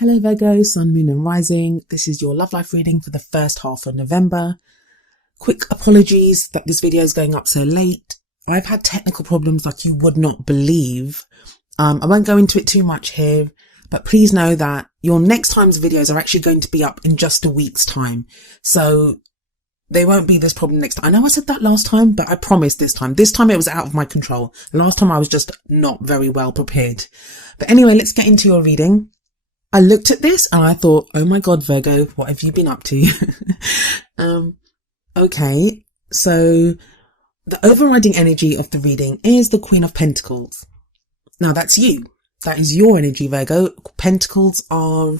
Hello Virgo, Sun, Moon and Rising. This is your love life reading for the first half of November. Quick apologies that this video is going up so late. I've had technical problems like you would not believe. I won't go into it too much here, but please know that your next time's videos are actually going to be up in just a week's time. So there won't be this problem next time. I know I said that last time, but I promise this time. This time it was out of my control. Last time I was just not very well prepared. But anyway, let's get into your reading. I looked at this and I thought, oh my God, Virgo, what have you been up to? Okay, so the overriding energy of the reading is the Queen of Pentacles. Now that's you. That is your energy, Virgo. Pentacles are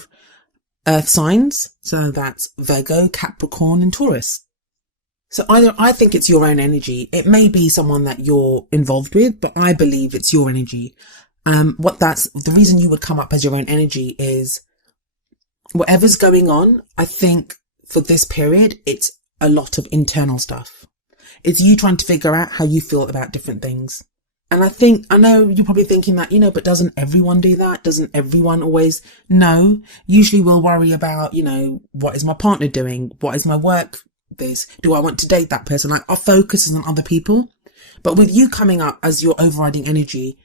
earth signs. So that's Virgo, Capricorn and Taurus. So I think it's your own energy. It may be someone that you're involved with, but I believe it's your energy. The reason you would come up as your own energy is whatever's going on. I think for this period, it's a lot of internal stuff. It's you trying to figure out how you feel about different things. And I know you're probably thinking that, but doesn't everyone do that? Doesn't everyone always? No, usually we'll worry about, what is my partner doing? What is my work? Do I want to date that person? Like our focus is on other people. But with you coming up as your overriding energy,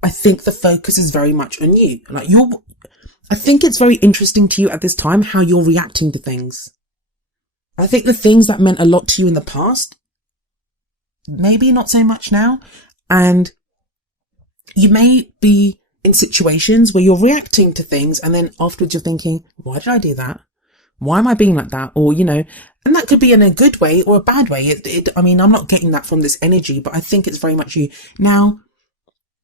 I think the focus is very much on you. I think it's very interesting to you at this time how you're reacting to things. I think the things that meant a lot to you in the past, maybe not so much now. And you may be in situations where you're reacting to things and then afterwards you're thinking, why did I do that? Why am I being like that? Or, and that could be in a good way or a bad way. I'm not getting that from this energy, but I think it's very much you. Now,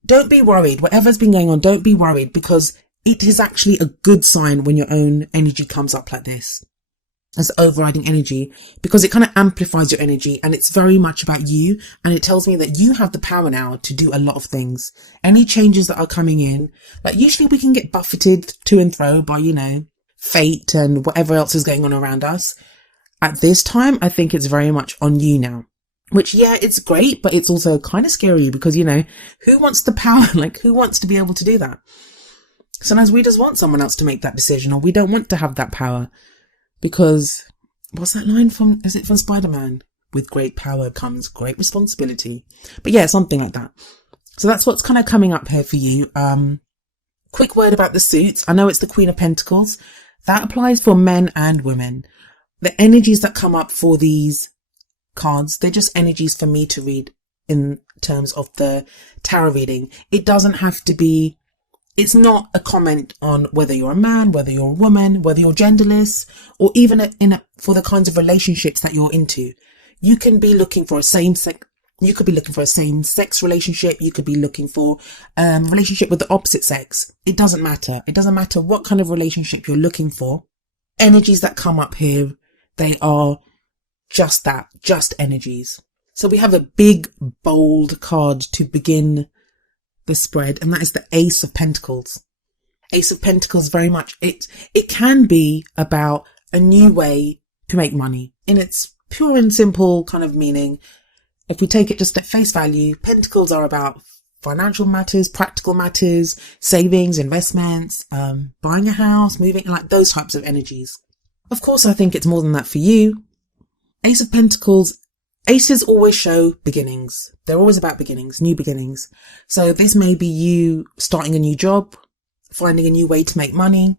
don't be worried. Whatever's been going on, don't be worried, because it is actually a good sign when your own energy comes up like this as overriding energy, because it kind of amplifies your energy and it's very much about you. And it tells me that you have the power now to do a lot of things. Any changes that are coming in, like usually we can get buffeted to and fro by, fate and whatever else is going on around us. At this time, I think it's very much on you now. Which, yeah, it's great, but it's also kind of scary because, who wants the power? Like, who wants to be able to do that? Sometimes we just want someone else to make that decision, or we don't want to have that power because, what's that line from? Is it from Spider-Man? With great power comes great responsibility. But yeah, something like that. So that's what's kind of coming up here for you. Quick word about the suits. I know it's the Queen of Pentacles. That applies for men and women. The energies that come up for these cards, they're just energies for me to read in terms of the tarot reading. It doesn't have to be, it's not a comment on whether you're a man, whether you're a woman, whether you're genderless, or even for the kinds of relationships that you're into. You can be looking for a same-sex relationship. You could be looking for a relationship with the opposite sex. It doesn't matter. It doesn't matter what kind of relationship you're looking for. Energies that come up here, they are just that, just energies. So we have a big, bold card to begin the spread, and that is the Ace of Pentacles. Ace of Pentacles, very much, it can be about a new way to make money. In its pure and simple kind of meaning, if we take it just at face value, Pentacles are about financial matters, practical matters, savings, investments, buying a house, moving, like those types of energies. Of course, I think it's more than that for you. Ace of Pentacles, aces always show beginnings. They're always about beginnings, new beginnings. So this may be you starting a new job, finding a new way to make money.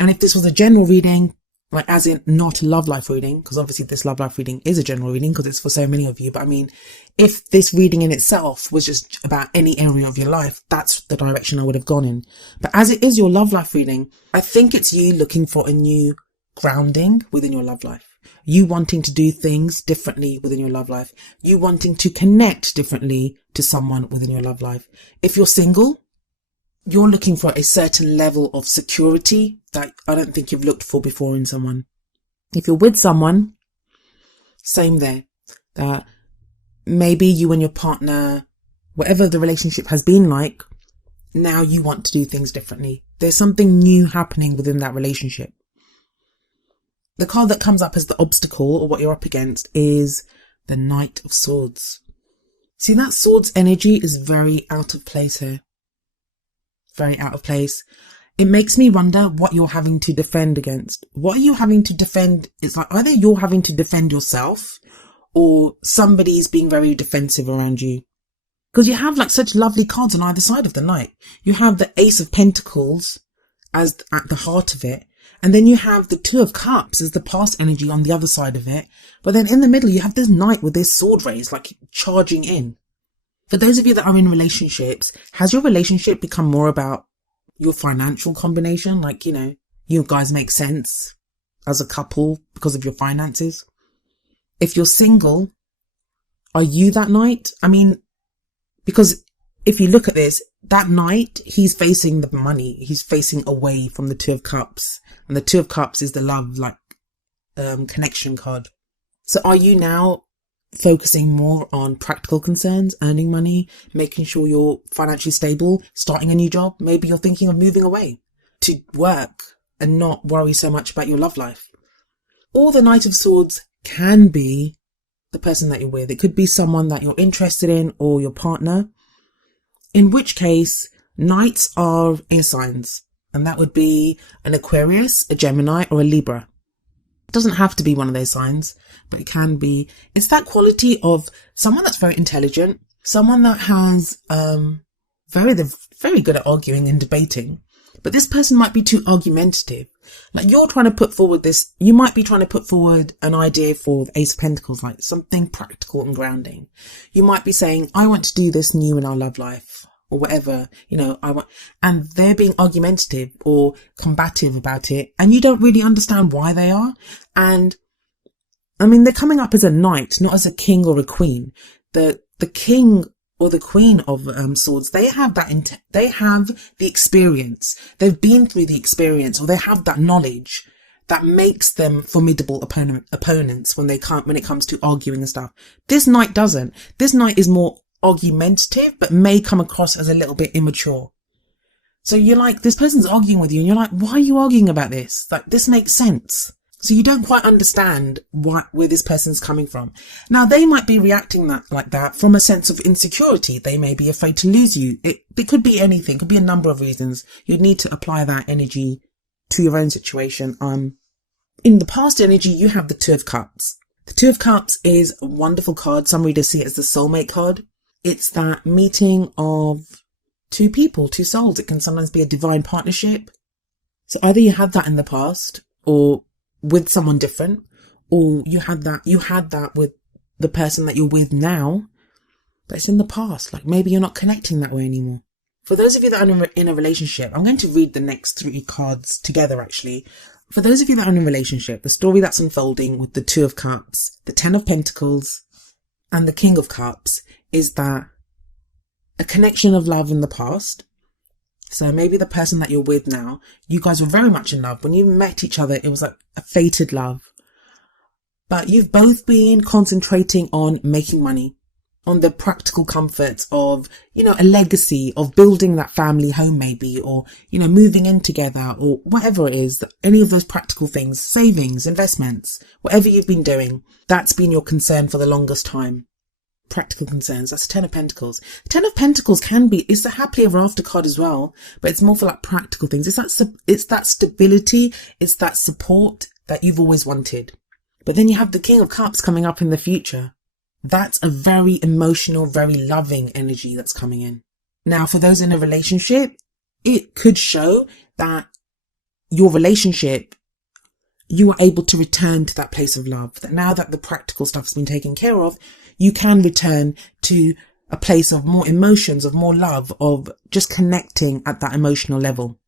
And if this was a general reading, like as in not a love life reading, because obviously this love life reading is a general reading because it's for so many of you. But I mean, if this reading in itself was just about any area of your life, that's the direction I would have gone in. But as it is your love life reading, I think it's you looking for a new grounding within your love life. You wanting to do things differently within your love life. You wanting to connect differently to someone within your love life. If you're single, you're looking for a certain level of security that I don't think you've looked for before in someone. If you're with someone, same there. Maybe you and your partner, whatever the relationship has been like, now you want to do things differently. There's something new happening within that relationship. The card that comes up as the obstacle, or what you're up against, is the Knight of Swords. See, that swords energy is very out of place here. Very out of place. it makes me wonder what you're having to defend against. What are you having to defend? It's like either you're having to defend yourself or somebody's being very defensive around you. Because you have like such lovely cards on either side of the Knight. You have the Ace of Pentacles as at the heart of it. And then you have the Two of Cups as the past energy on the other side of it. But then in the middle, you have this Knight with this sword raised, like charging in. For those of you that are in relationships, has your relationship become more about your financial combination? Like, you know, you guys make sense as a couple because of your finances. If you're single, are you that Knight? I mean, because if you look at this, that Knight, he's facing the money. He's facing away from the Two of Cups. And the Two of Cups is the love, like, connection card. So are you now focusing more on practical concerns, earning money, making sure you're financially stable, starting a new job? Maybe you're thinking of moving away to work and not worry so much about your love life. Or the Knight of Swords can be the person that you're with. It could be someone that you're interested in or your partner. In which case, Knights are air signs. And that would be an Aquarius, a Gemini, or a Libra. It doesn't have to be one of those signs, but it can be. It's that quality of someone that's very intelligent, someone that has they're very good at arguing and debating. But this person might be too argumentative. Like you might be trying to put forward an idea for the Ace of Pentacles, like something practical and grounding. You might be saying, I want to do this new in our love life or whatever, you know, and they're being argumentative or combative about it. And you don't really understand why they are. And I mean, they're coming up as a knight, not as a king or a queen. The king or the queen of swords, they have they have the experience. They've been through the experience, or they have that knowledge that makes them formidable opponents when it comes to arguing and stuff. This knight doesn't. This knight is more argumentative, but may come across as a little bit immature. So you're like, this person's arguing with you and you're like, why are you arguing about this? Like, this makes sense. So you don't quite understand where this person's coming from. Now, they might be reacting like that from a sense of insecurity. They may be afraid to lose you. It could be anything. It could be a number of reasons. You'd need to apply that energy to your own situation. In the past energy, you have the Two of Cups. The Two of Cups is a wonderful card. Some readers see it as the soulmate card. It's that meeting of two people, two souls. It can sometimes be a divine partnership. So either you had that in the past or with someone different, or you had that with the person that you're with now, but it's in the past. Like maybe you're not connecting that way anymore. For those of you that are in a relationship, I'm going to read the next three cards together actually. For those of you that are in a relationship, the story that's unfolding with the Two of Cups, the Ten of Pentacles, and the King of Cups is that a connection of love in the past. So maybe the person that you're with now, you guys were very much in love. When you met each other, it was like a fated love. But you've both been concentrating on making money, on the practical comforts of, you know, a legacy of building that family home maybe, or, you know, moving in together or whatever it is, any of those practical things, savings, investments, whatever you've been doing, that's been your concern for the longest time. Practical concerns. That's the Ten of Pentacles. The Ten of Pentacles it's the happily ever after card as well, but it's more for like practical things. It's that stability. It's that support that you've always wanted. But then you have the King of Cups coming up in the future. That's a very emotional, very loving energy that's coming in. Now, for those in a relationship, it could show that your relationship, you are able to return to that place of love. That now that the practical stuff has been taken care of, you can return to a place of more emotions, of more love, of just connecting at that emotional level.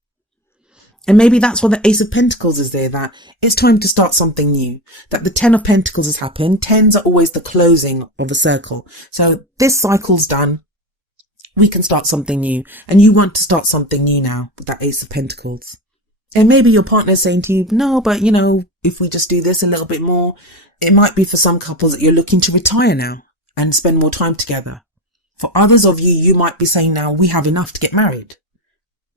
And maybe that's why the Ace of Pentacles is there, that it's time to start something new. That the Ten of Pentacles has happened. Tens are always the closing of a circle. So this cycle's done. We can start something new. And you want to start something new now with that Ace of Pentacles. And maybe your partner's saying to you, no, but you know, if we just do this a little bit more, it might be for some couples that you're looking to retire now and spend more time together. For others of you, you might be saying now, we have enough to get married,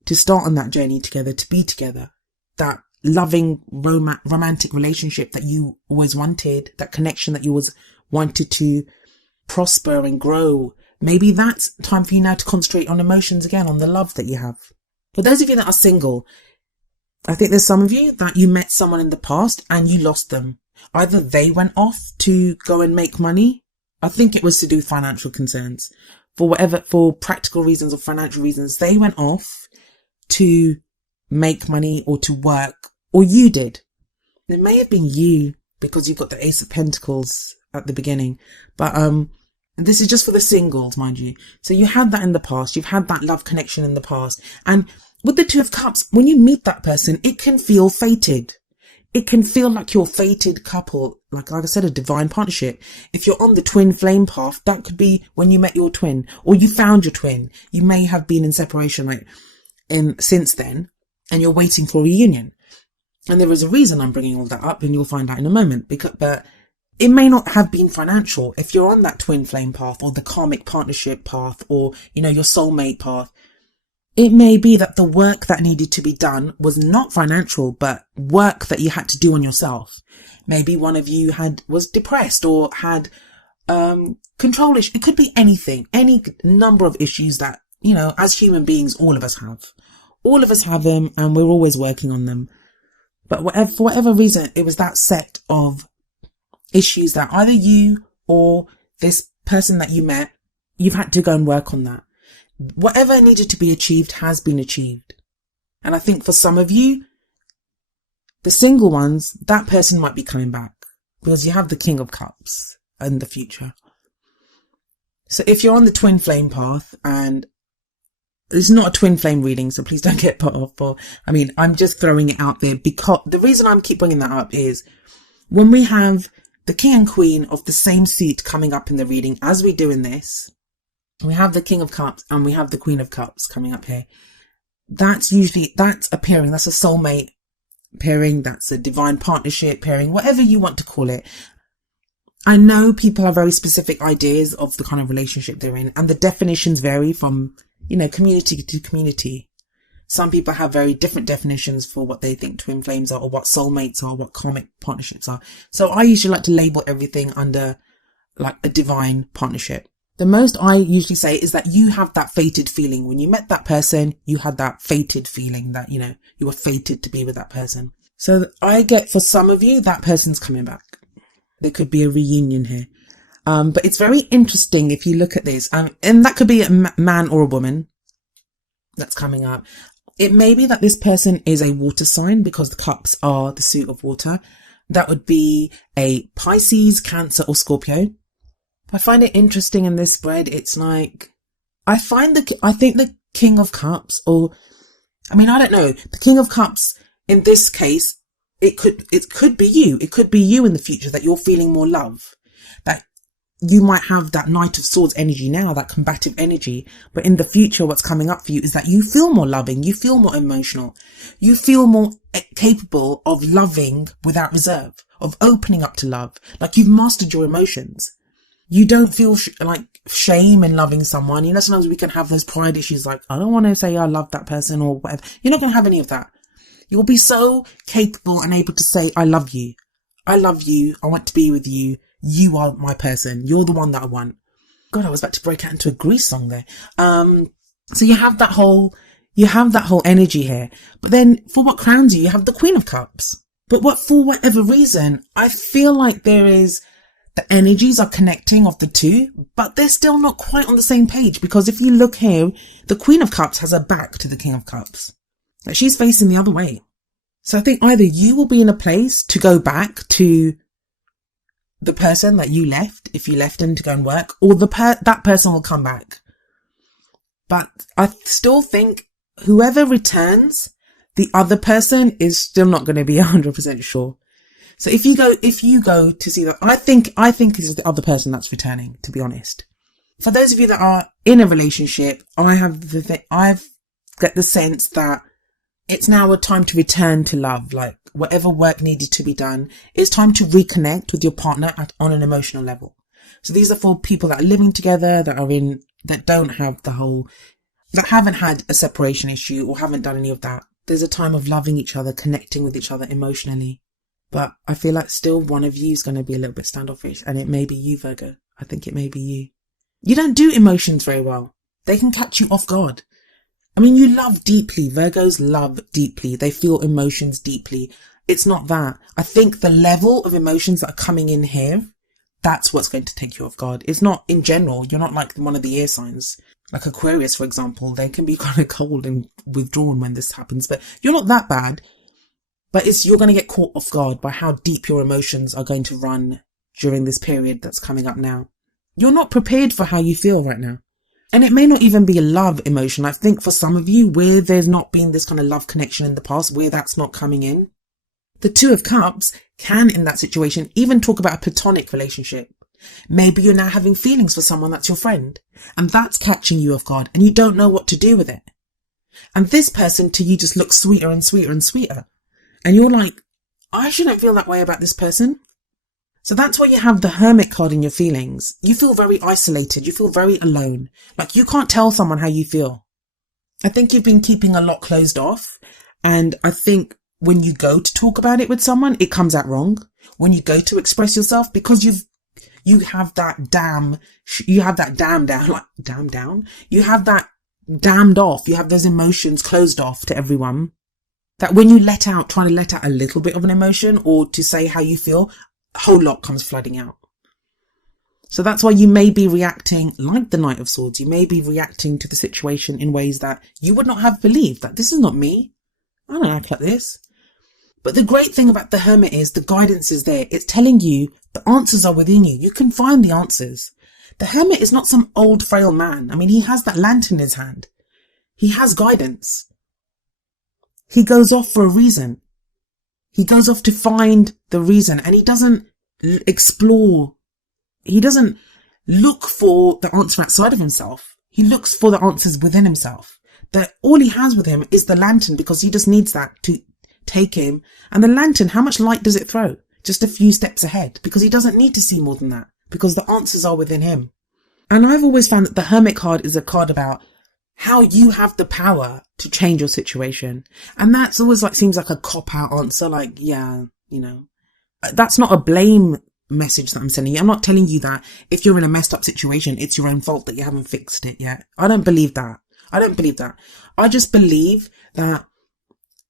to start on that journey together, to be together. That loving, romantic relationship that you always wanted, that connection that you always wanted to prosper and grow. Maybe that's time for you now to concentrate on emotions again, on the love that you have. For those of you that are single, I think there's some of you that you met someone in the past and you lost them. Either they went off to go and make money. I think it was to do with financial concerns. For practical reasons or financial reasons, they went off to make money or to work, or you did. It may have been you because you've got the Ace of Pentacles at the beginning. But this is just for the singles, mind you. So you had that in the past. You've had that love connection in the past. And with the Two of Cups, when you meet that person, it can feel fated. It can feel like you're a fated couple. Like I said, a divine partnership. If you're on the twin flame path, that could be when you met your twin or you found your twin. You may have been in separation since then and you're waiting for a reunion. And there is a reason I'm bringing all that up and you'll find out in a moment. But it may not have been financial. If you're on that twin flame path or the karmic partnership path or, your soulmate path, it may be that the work that needed to be done was not financial, but work that you had to do on yourself. Maybe one of you was depressed or had control issues. It could be anything, any number of issues that, as human beings, all of us have. All of us have them and we're always working on them. But for whatever reason, it was that set of issues that either you or this person that you met, you've had to go and work on that. Whatever needed to be achieved has been achieved. And I think for some of you, the single ones, that person might be coming back because you have the King of Cups in the future. So if you're on the twin flame path, and it's not a twin flame reading, so please don't get put off. I'm just throwing it out there because the reason I keep bringing that up is when we have the King and Queen of the same suit coming up in the reading, as we do in this, we have the King of Cups and we have the Queen of Cups coming up here. That's a pairing. That's a soulmate pairing. That's a divine partnership pairing, whatever you want to call it. I know people have very specific ideas of the kind of relationship they're in, and the definitions vary from, community to community. Some people have very different definitions for what they think twin flames are or what soulmates are, what karmic partnerships are. So I usually like to label everything under like a divine partnership. The most I usually say is that you have that fated feeling. When you met that person, you had that fated feeling that, you were fated to be with that person. So I get for some of you, that person's coming back. There could be a reunion here. But it's very interesting if you look at this. And that could be a man or a woman that's coming up. It may be that this person is a water sign because the cups are the suit of water. That would be a Pisces, Cancer or Scorpio. I find it interesting in this spread. It's like, I think the King of Cups I don't know. The King of Cups in this case, it could be you. It could be you in the future that you're feeling more love. That you might have that Knight of Swords energy now, that combative energy. But in the future, what's coming up for you is that you feel more loving. You feel more emotional. You feel more capable of loving without reserve, of opening up to love. Like you've mastered your emotions. You don't feel shame in loving someone. Sometimes we can have those pride issues like, I don't want to say I love that person or whatever. You're not going to have any of that. You'll be so capable and able to say, I love you. I love you. I want to be with you. You are my person. You're the one that I want. God, I was about to break out into a Grease song there. So you have that whole energy here. But then for what crowns you, you have the Queen of Cups. But for whatever reason, I feel like the energies are connecting of the two, but they're still not quite on the same page. Because if you look here, the Queen of Cups has her back to the King of Cups. Like she's facing the other way. So I think either you will be in a place to go back to the person that you left, if you left him to go and work, or that person will come back. But I still think whoever returns, the other person is still not going to be 100% sure. So if you go to see that, I think it's the other person that's returning, to be honest. For those of you that are in a relationship, I've got the sense that it's now a time to return to love. Like whatever work needed to be done, it's time to reconnect with your partner on an emotional level. So these are for people that are living together, that haven't had a separation issue or haven't done any of that. There's a time of loving each other, connecting with each other emotionally. But I feel like still one of you is going to be a little bit standoffish, and it may be you, Virgo. I think it may be you. You don't do emotions very well. They can catch you off guard. I mean, you love deeply. Virgos love deeply. They feel emotions deeply. It's not that. I think the level of emotions that are coming in here, that's what's going to take you off guard. It's not in general. You're not like one of the air signs. Like Aquarius, for example, they can be kind of cold and withdrawn when this happens, but you're not that bad. But you're going to get caught off guard by how deep your emotions are going to run during this period that's coming up now. You're not prepared for how you feel right now. And it may not even be a love emotion. I think for some of you, where there's not been this kind of love connection in the past, where that's not coming in, the Two of Cups can, in that situation, even talk about a platonic relationship. Maybe you're now having feelings for someone that's your friend, and that's catching you off guard, and you don't know what to do with it. And this person to you just looks sweeter and sweeter and sweeter. And you're like, I shouldn't feel that way about this person. So that's why you have the Hermit card in your feelings. You feel very isolated. You feel very alone. Like you can't tell someone how you feel. I think you've been keeping a lot closed off. And I think when you go to talk about it with someone, it comes out wrong. When you go to express yourself, because you have that damned off. You have those emotions closed off to everyone. That when you try to let out a little bit of an emotion or to say how you feel, a whole lot comes flooding out. So that's why you may be reacting like the Knight of Swords. You may be reacting to the situation in ways that you would not have believed. That this is not me. I don't act like this. But the great thing about the Hermit is the guidance is there. It's telling you the answers are within you. You can find the answers. The Hermit is not some old frail man. I mean, he has that lantern in his hand. He has guidance. He goes off for a reason. He goes off to find the reason, and he doesn't explore. He doesn't look for the answer outside of himself. He looks for the answers within himself. That all he has with him is the lantern, because he just needs that to take him. And the lantern, how much light does it throw? Just a few steps ahead, because he doesn't need to see more than that, because the answers are within him. And I've always found that the Hermit card is a card about how you have the power to change your situation. And that's always seems like a cop-out answer. Like, yeah, that's not a blame message that I'm sending you. I'm not telling you that if you're in a messed up situation, it's your own fault that you haven't fixed it yet. I don't believe that. I just believe that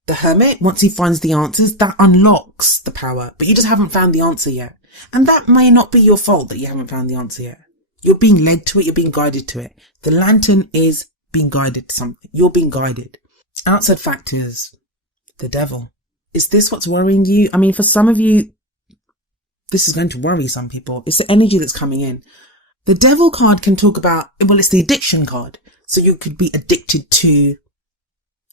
the Hermit, once he finds the answers, that unlocks the power, but you just haven't found the answer yet. And that may not be your fault that you haven't found the answer yet. You're being led to it. You're being guided to it. The lantern is being guided to something. You're being guided. Outside factors. The Devil. Is this what's worrying you? I mean, for some of you, this is going to worry some people. It's the energy that's coming in. The Devil card can talk about, well, it's the addiction card. So you could be addicted to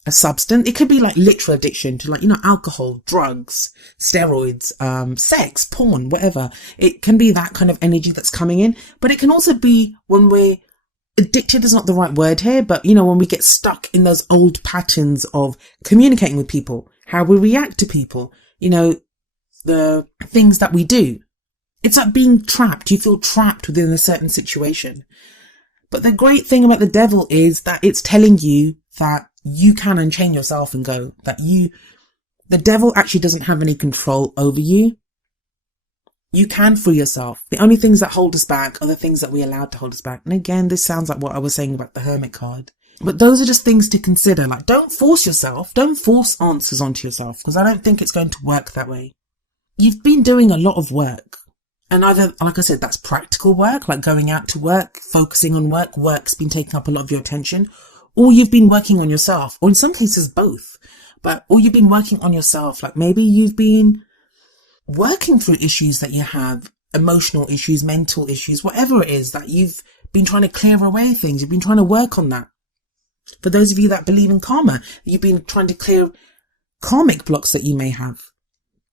a substance. It could be like literal addiction to alcohol, drugs, steroids, sex, porn, whatever. It can be that kind of energy that's coming in. But it can also be when we're addicted is not the right word here, but when we get stuck in those old patterns of communicating with people, how we react to people, the things that we do. It's like being trapped. You feel trapped within a certain situation. But the great thing about the Devil is that it's telling you that you can unchain yourself and go, that the Devil actually doesn't have any control over you. You can free yourself. The only things that hold us back are the things that we allowed to hold us back. And again, this sounds like what I was saying about the Hermit card. But those are just things to consider. Like, don't force yourself. Don't force answers onto yourself, because I don't think it's going to work that way. You've been doing a lot of work. And either, like I said, that's practical work, like going out to work, focusing on work. Work's been taking up a lot of your attention. Or you've been working on yourself. Or in some cases, both. Or you've been working on yourself. Like maybe you've been working through issues that you have, emotional issues, mental issues, whatever it is that you've been trying to clear away things. You've been trying to work on that. For those of you that believe in karma, you've been trying to clear karmic blocks that you may have.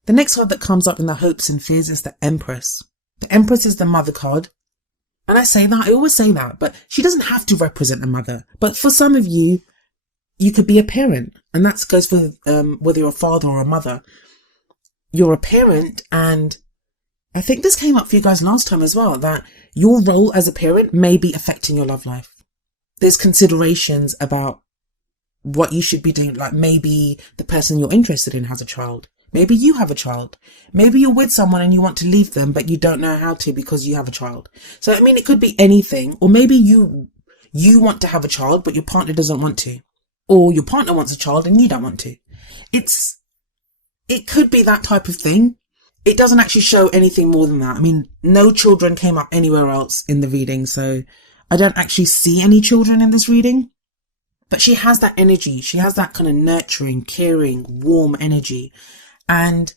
The next card that comes up in the hopes and fears is the Empress. The Empress is the mother card. And I always say that, but she doesn't have to represent a mother. But for some of you, you could be a parent. And that goes for whether you're a father or a mother. You're a parent, and I think this came up for you guys last time as well, that your role as a parent may be affecting your love life. There's considerations about what you should be doing. Like maybe the person you're interested in has a child. Maybe you have a child. Maybe you're with someone and you want to leave them, but you don't know how to because you have a child. So, I mean, it could be anything. Or maybe you want to have a child, but your partner doesn't want to. or your partner wants a child and you don't want to. It could be that type of thing. It doesn't actually show anything more than that. I mean, no children came up anywhere else in the reading, so I don't actually see any children in this reading. But she has that energy. She has that kind of nurturing, caring, warm energy. And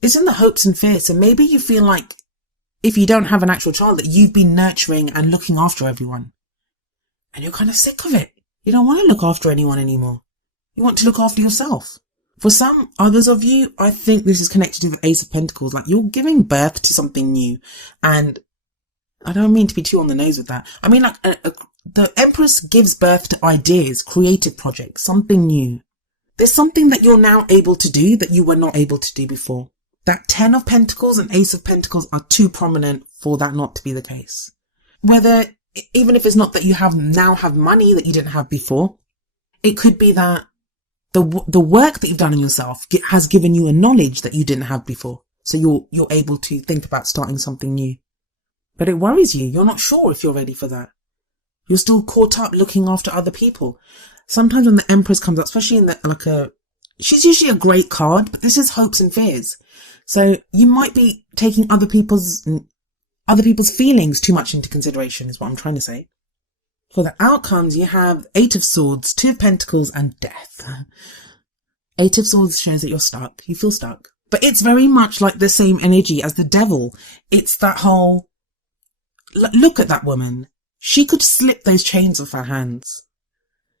it's in the hopes and fears. So maybe you feel like if you don't have an actual child, that you've been nurturing and looking after everyone. And you're kind of sick of it. You don't want to look after anyone anymore. You want to look after yourself. For some others of you, I think this is connected to the Ace of Pentacles. Like, you're giving birth to something new. And I don't mean to be too on the nose with that. I mean, like, the Empress gives birth to ideas, creative projects, something new. There's something that you're now able to do that you were not able to do before. That 10 of Pentacles and Ace of Pentacles are too prominent for that not to be the case. Whether, even if it's not that you now have money that you didn't have before, it could be that the work that you've done on yourself has given you a knowledge that you didn't have before. So you're able to think about starting something new. But it worries you. You're not sure if you're ready for that. You're still caught up looking after other people. Sometimes when the Empress comes up, especially in she's usually a great card, but this is hopes and fears. So you might be taking other people's feelings too much into consideration, is what I'm trying to say. For the outcomes, you have 8 of Swords, 2 of Pentacles, and Death. 8 of Swords shows that you're stuck. You feel stuck. But it's very much like the same energy as the Devil. It's that whole, look at that woman. She could slip those chains off her hands.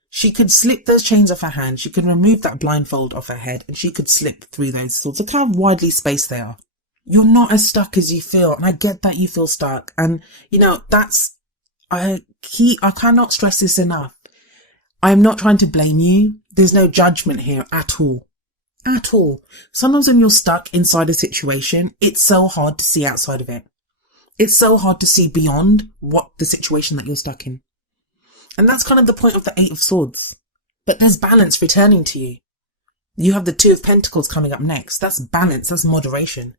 She could slip those chains off her hands. She could remove that blindfold off her head, and she could slip through those swords. Look how widely spaced they are. You're not as stuck as you feel, and I get that you feel stuck. And, I cannot stress this enough. I am not trying to blame you. There's no judgment here at all. At all. Sometimes when you're stuck inside a situation, it's so hard to see outside of it. It's so hard to see beyond what the situation that you're stuck in. And that's kind of the point of the 8 of Swords. But there's balance returning to you. You have the 2 of Pentacles coming up next. That's balance. That's moderation.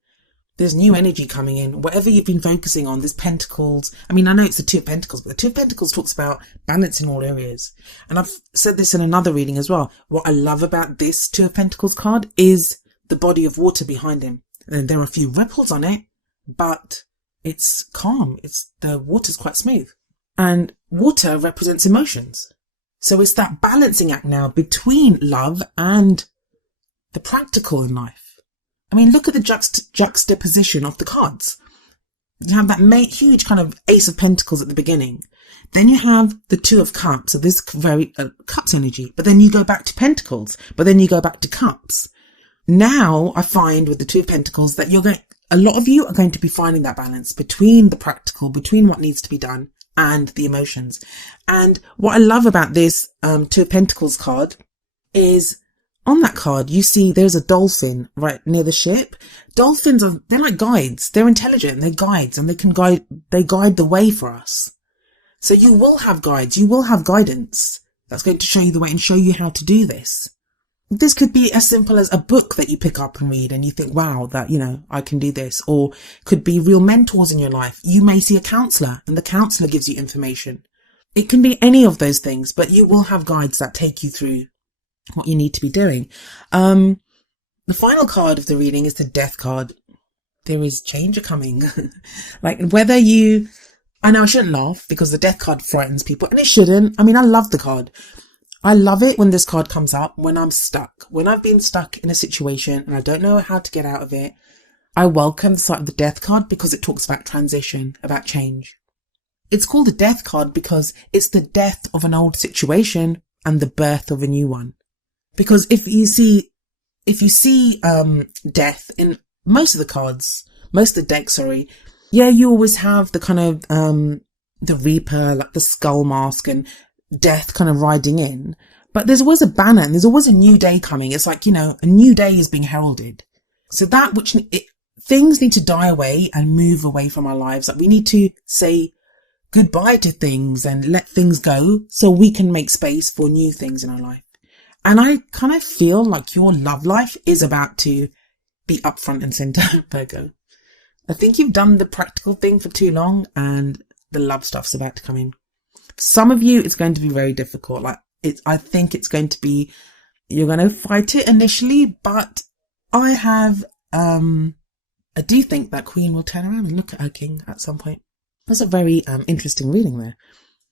There's new energy coming in. Whatever you've been focusing on, there's Pentacles. I mean, I know it's the 2 of Pentacles, but the 2 of Pentacles talks about balance in all areas. And I've said this in another reading as well. What I love about this 2 of Pentacles card is the body of water behind him. And there are a few ripples on it, but it's calm. The water's quite smooth. And water represents emotions. So it's that balancing act now between love and the practical in life. I mean, look at the juxtaposition of the cards. You have that huge kind of Ace of Pentacles at the beginning. Then you have the 2 of Cups. So this very Cups energy. But then you go back to Pentacles. But then you go back to Cups. Now I find with the 2 of Pentacles that a lot of you are going to be finding that balance between the practical, between what needs to be done and the emotions. And what I love about this 2 of Pentacles card is on that card, you see there's a dolphin right near the ship. Dolphins they're like guides. They're intelligent. They're guides, and they guide the way for us. So you will have guides. You will have guidance that's going to show you the way and show you how to do this. This could be as simple as a book that you pick up and read and you think, wow, that, I can do this. Or could be real mentors in your life. You may see a counselor and the counselor gives you information. It can be any of those things, but you will have guides that take you through what you need to be doing. The final card of the reading is the Death card. There is change coming. I know I shouldn't laugh because the Death card frightens people, and it shouldn't. I mean, I love the card. I love it when this card comes up, when I'm stuck, when I've been stuck in a situation and I don't know how to get out of it. I welcome the sight of the Death card because it talks about transition, about change. It's called the Death card because it's the death of an old situation and the birth of a new one. Because if you see death in most of the cards, most of the deck, you always have the kind of the Reaper, like the skull mask, and death kind of riding in. But there's always a banner and there's always a new day coming. It's like, a new day is being heralded. So things need to die away and move away from our lives. Like, we need to say goodbye to things and let things go so we can make space for new things in our life. And I kind of feel like your love life is about to be up front and center, Virgo. I think you've done the practical thing for too long and the love stuff's about to come in. For some of you, it's going to be very difficult. Like, I think it's going to be, you're going to fight it initially, but I do think that Queen will turn around and look at her king at some point. That's a very interesting reading there.